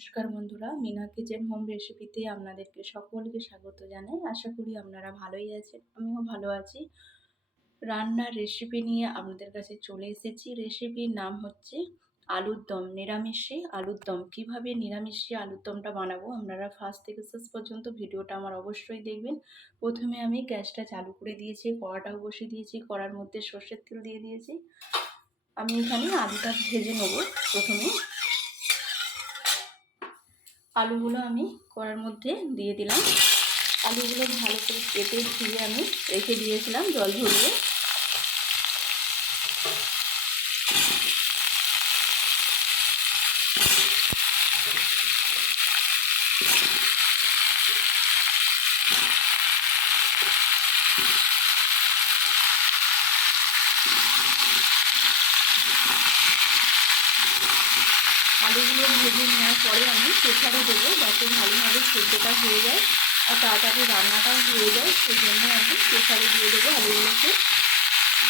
নমস্কার বন্ধুরা, Mina kitchen home রেসিপিতে আপনাদেরকে সকলকে স্বাগত জানাই। আশা করি আপনারা ভালোই আছেন, আমিও ভালো আছি। রান্নার রেসিপি নিয়ে আপনাদের কাছে চলে এসেছি। রেসিপির নাম হচ্ছে আলুর দম নিরামিষে। আলুর দম, কীভাবে নিরামিষে আলুর দমটা বানাবো আপনারা ফার্স্ট থেকে শেষ পর্যন্ত ভিডিওটা আমার অবশ্যই দেখবেন। প্রথমে আমি গ্যাসটা চালু করে দিয়েছি, কড়াটাও বসিয়ে দিয়েছি, কড়ার মধ্যে সর্ষের তেল দিয়ে দিয়েছি। আমি এখানে আলুটা ভেজে নেব প্রথমে। আলুগুলো আমি কড়ার মধ্যে দিয়ে দিলাম। আলুগুলো ভালো করে কেটে ধুয়ে আমি রেখে দিয়েছিলাম জল ঝরিয়ে। আলুগুলো ভেজে নেওয়ার পরে আমি প্রেশারে দেবো যাতে ভালোভাবে সেদ্ধটা হয়ে যায় আর তাড়াতাড়ি রান্নাটাও হয়ে যায় সেই জন্য আমি প্রেশারে দিয়ে দেবো আলুগুলোকে।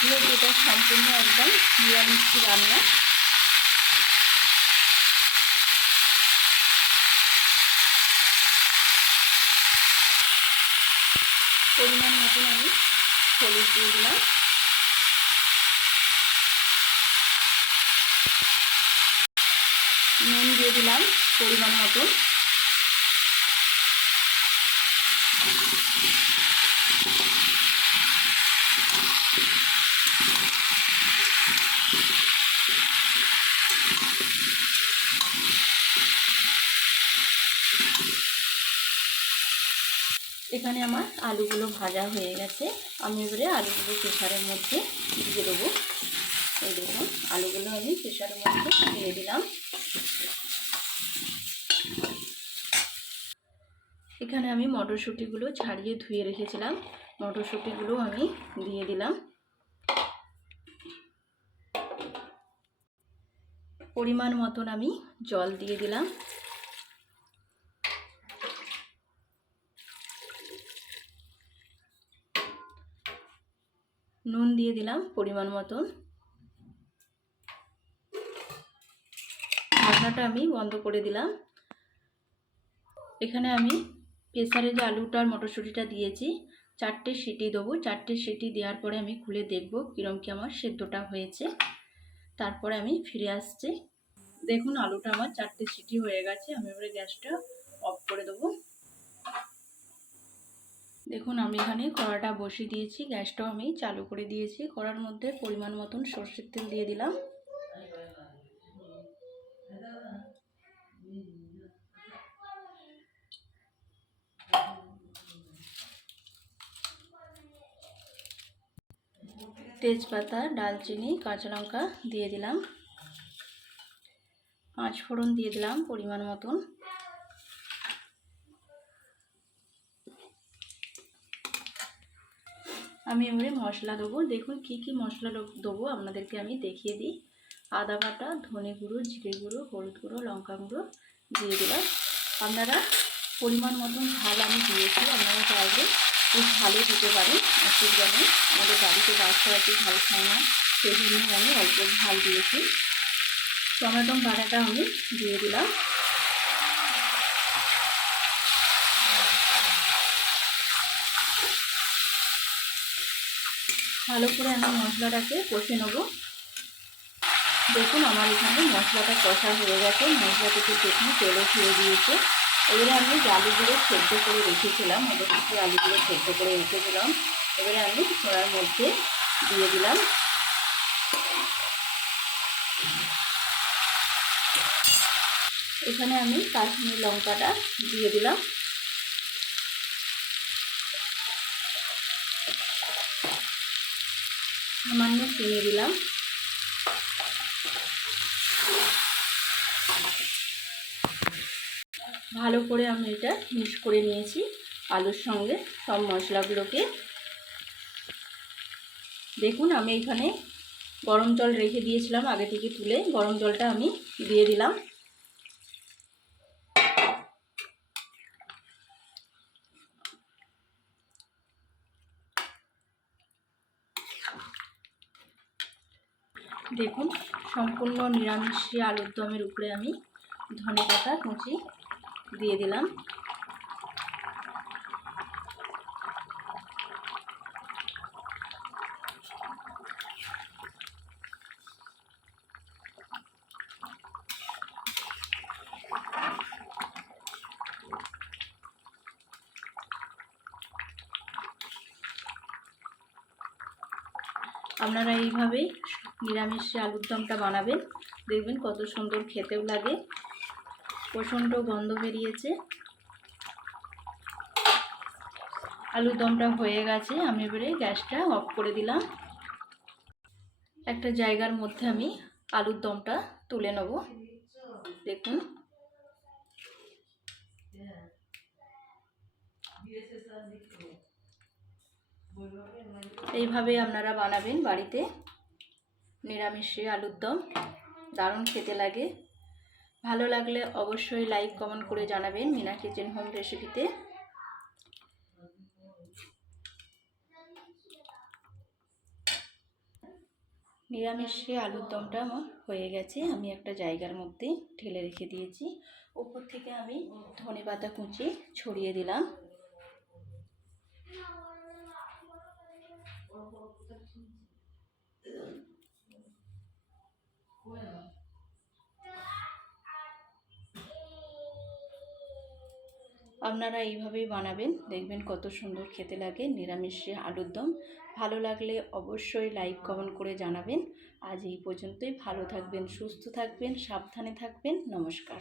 দিয়ে যেটা সম্পূর্ণ একদম নিরামিষ রান্না। পরিমাণ মতন আমি হলুদ দিয়ে দিলাম নুন দিয়ে দিলাম পরিমাণ মতো এখানে আমার আলুগুলো ভাজা হয়ে গেছে। আমি এবারে আলুগুলো প্রেশারের মধ্যে দিয়ে দেবো। এই দেখুন, আলুগুলো আমি প্রেশারের মধ্যে দিয়ে দিলাম। এখানে আমি মটরশুঁটিগুলো ছাড়িয়ে ধুয়ে রেখেছিলাম। মটরশুঁটিগুলো আমি দিয়ে দিলাম। পরিমাণ মতন আমি জল দিয়ে দিলাম। নুন দিয়ে দিলাম পরিমাণ মতন। ঢাকনাটা আমি বন্ধ করে দিলাম। এখানে আমি প্রেসারে যে আলুটার মটরশুঁটিটা দিয়েছি, চারটে সিটি দেবো। চারটে সিটি দেওয়ার পরে আমি খুলে দেখব কীরম কি আমার সেদ্ধটা হয়েছে। তারপরে আমি ফিরে আসছি। দেখুন আলুটা আমার চারটে সিটি হয়ে গেছে। আমি এবারে গ্যাসটা অফ করে দেবো। দেখুন আমি এখানে কড়াটা বসিয়ে দিয়েছি। গ্যাসটাও আমি চালু করে দিয়েছি। কড়ার মধ্যে পরিমাণ মতন সর্ষের তেল দিয়ে দিলাম। তেজপাতা, ডালচিনি, কাঁচা লঙ্কা দিয়ে দিলাম। পাঁচ ফোড়ন দিয়ে দিলাম পরিমাণ মতন। আমি এবারে মশলা দেবো। দেখুন কি কি মশলা দেবো আপনাদেরকে আমি দেখিয়ে দিই। আদা বাটা, ধনে গুঁড়ো, জিরে গুঁড়ো, হলুদ গুঁড়ো, লঙ্কা গুঁড়ো দিয়ে দিলাম। আপনারা পরিমাণ মতন ঝাল আমি দিয়েছি, আপনারা চাইলে খুব ভালো দিতে পারে। অসুবিধা নেই। আমাদের বাড়িতে বাচ্চারা একটু ঝাল খায় না। সেই জন্য আমি অল্প ঝাল দিয়েছি। টমেটো বাটাটা আমি দিয়ে দিলাম। ভালো করে আমি মশলাটাকে কষে নেব। দেখুন আমার এখানে মশলাটা কষা হয়ে গেছে। মশলা থেকে চটনি তেলও ছেড়ে দিয়েছে। এবারে আমি আলুগুলো সেদ্ধ করে রেখেছিলাম মটরশুটি আলুগুলো সেদ্ধ করে রেখেছিলাম, এবারে আমি কড়ার মধ্যে দিয়ে দিলাম। এখানে আমি কাশ্মীর লঙ্কাটা দিয়ে দিলাম। সামান্য চিনি দিলাম। ভালো করে আমি এটা মিক্স করে নিয়েছি আলুর সঙ্গে সব মশলাগুলোকে। দেখুন, আমি এখানে গরম জল রেখে দিয়েছিলাম আগে থেকে তুলে, গরম জলটা আমি দিয়ে দিলাম। দেখুন, সম্পূর্ণ নিরামিষ আলুর দমের উপরে আমি ধনে পাতা কুচি দিয়ে দিলাম। আপনারা এইভাবেই নিরামিষ আলুর দমটা বানাবেন। দেখবেন কত সুন্দর খেতেও লাগে। প্রচণ্ড গন্ধ বেরিয়েছে। আলুর দমটা হয়ে গেছে, আমি এবারে গ্যাসটা অফ করে দিলাম। একটা জায়গার মধ্যে আমি আলুর দমটা তুলে নেব। দেখুন। এইভাবে আপনারা বানাবেন বাড়িতে। নিরামিষে আলুর দম। দারুণ খেতে লাগে। ভালো লাগলে অবশ্যই লাইক কমেন্ট করে জানাবেন মিনা কিচেন হোম রেসিপিতে নিরামিষে আলুর দমটা আমার হয়ে গেছে। আমি একটা জায়গার মধ্যে ঠেলে রেখে দিয়েছি। ওপর থেকে আমি ধনে পাতা কুচি ছড়িয়ে দিলাম। আপনারা এইভাবেই বানাবেন। দেখবেন কত সুন্দর খেতে লাগে, নিরামিষে আলুর দম। ভালো লাগলে অবশ্যই লাইক, কমেন্ট করে জানাবেন। আজ এই পর্যন্তই। ভালো থাকবেন, সুস্থ থাকবেন, সাবধানে থাকবেন। নমস্কার।